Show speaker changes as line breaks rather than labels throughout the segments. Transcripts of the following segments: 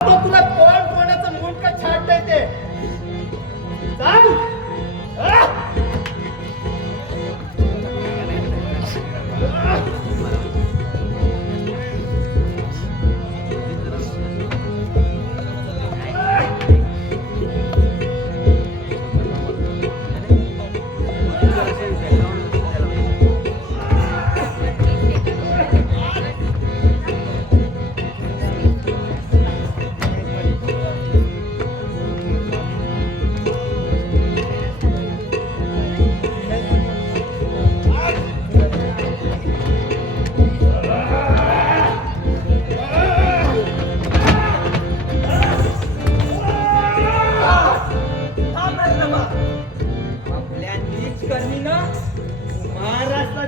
तुला कोण कोणाचं का छाडलंय ते सांग आ?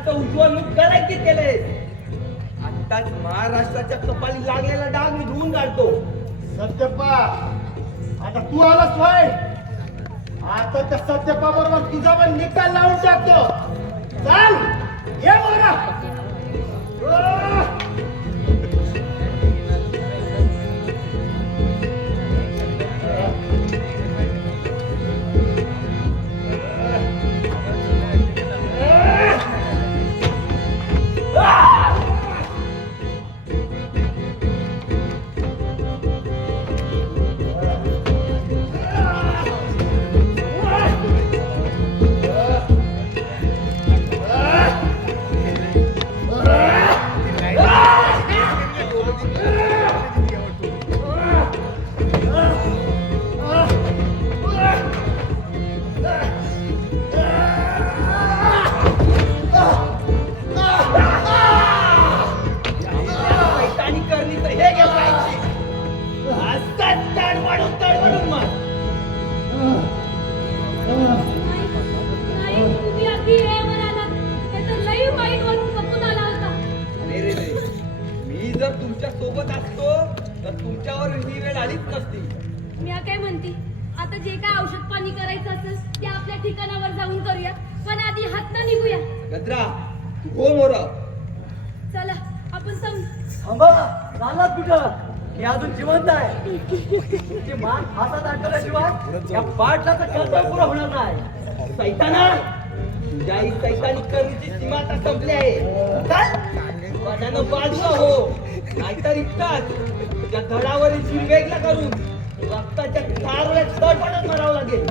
महाराष्ट्राचं उज्ज्वल मुख कलंकित केलंय. आताच महाराष्ट्राच्या कपाली लागलेला डाग मी धुवून काढतो.
सत्यप्पा आता तू आलास होय? आता त्या सत्यप्पा बरोबर तुझा पण निकाल लावून टाकतो. चाल ये बघा
तुमच्यावर ही वेळ आलीच नसती.
मी काय म्हणते? आता जे काय औषध पाणी करायचं असेल ते आपल्या ठिकाणावर जाऊन करूया पण आधी हात निघूया.
गद्रा तू हो मोर
चला आपण सम
थांबा कुठं? हे अजून जिवंत आहे. तुमची मान हातात अडकल्याशिवाय या पाठला तर कर्तव्य पुरं होणार नाही.
सैताना! तुझ्या ही सैतानी करणीची सीमा आता संपली आहे. चल. वाटानं बाजूला हो. नाहीतर इतकाच. तुझ्या धडावरील जीव वेगळं करून रक्ताच्या थारोळ्यात तडफडत मारावं लागेल.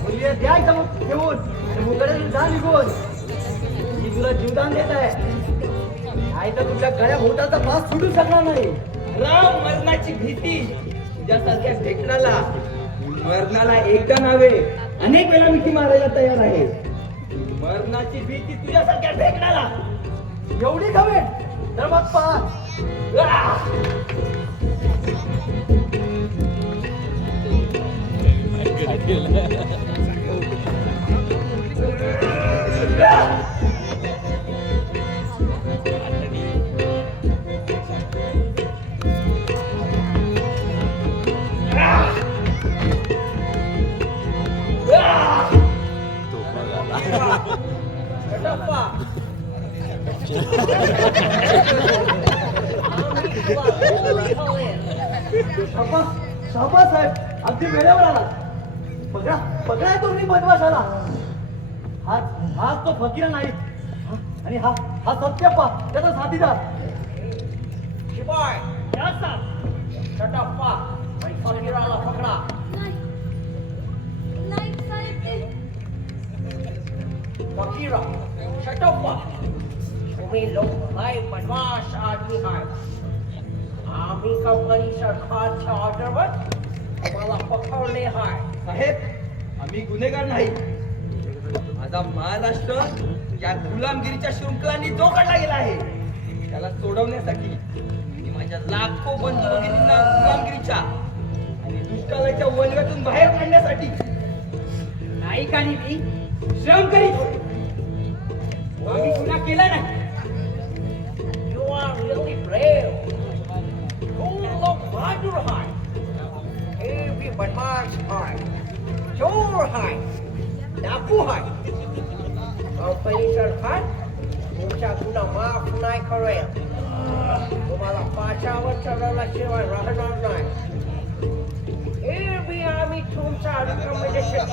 मुली द्यायचं मग घेऊन मुकडे जा निघून. मी तुला जीवदान देत आहे. आई तर तुझ्या गळ्या भोटाचा भास सुटू शकणार नाही.
राम मरणाची भीती तुझ्यासारख्या ढेकणाला मरणाला एकदा नावे अनेक वेळा मिठी मारायला तयार आहे. मरणाची भीती तुझ्यासारख्या ढेकणाला
एवढी खवे तर मग पहा शाबा साहेब. अगदी वेळेवर आला. पकडा पकडा तुम्ही बदमाशाला. हाच हाच तो फकीर नाही. हा, आणि हा हा सत्यप्पा त्याचा साथीदार.
शिपाय कटप्पा फकीराला पकडा.
नाही नाही साहेब. ते
फकीरा शटप्पा तुम्ही लोक लय बदमाश आदमी आहे आम्ही कंपनी सरकारच्या ऑर्डरवर तुम्हाला पकडले आहे साहेब आम्ही गुन्हेगार नाही। माझा महाराष्ट्र या गुलामगिरीच्या शृंखलांनी जोखडला गेला आहे त्याला सोडवण्यासाठी मी माझ्या लाखो बंधू भगिनींना गुलामगिरीच्या आणि दुष्काळाच्या वलव्यातून बाहेर काढण्यासाठी नाईकांनी मी श्रम करीत आम्ही गुन्हा केला नाही.
are really brave. You look Bahadur है हे भी बदमाश है चोर है डाकू है कंपनी सरकार तुमचा गुन्हा माफ नाही करेल तुम्हाला पाचावर चढवल्याशिवाय राहणार नाही एरवी आम्ही तुमचा रिकमेंडेशन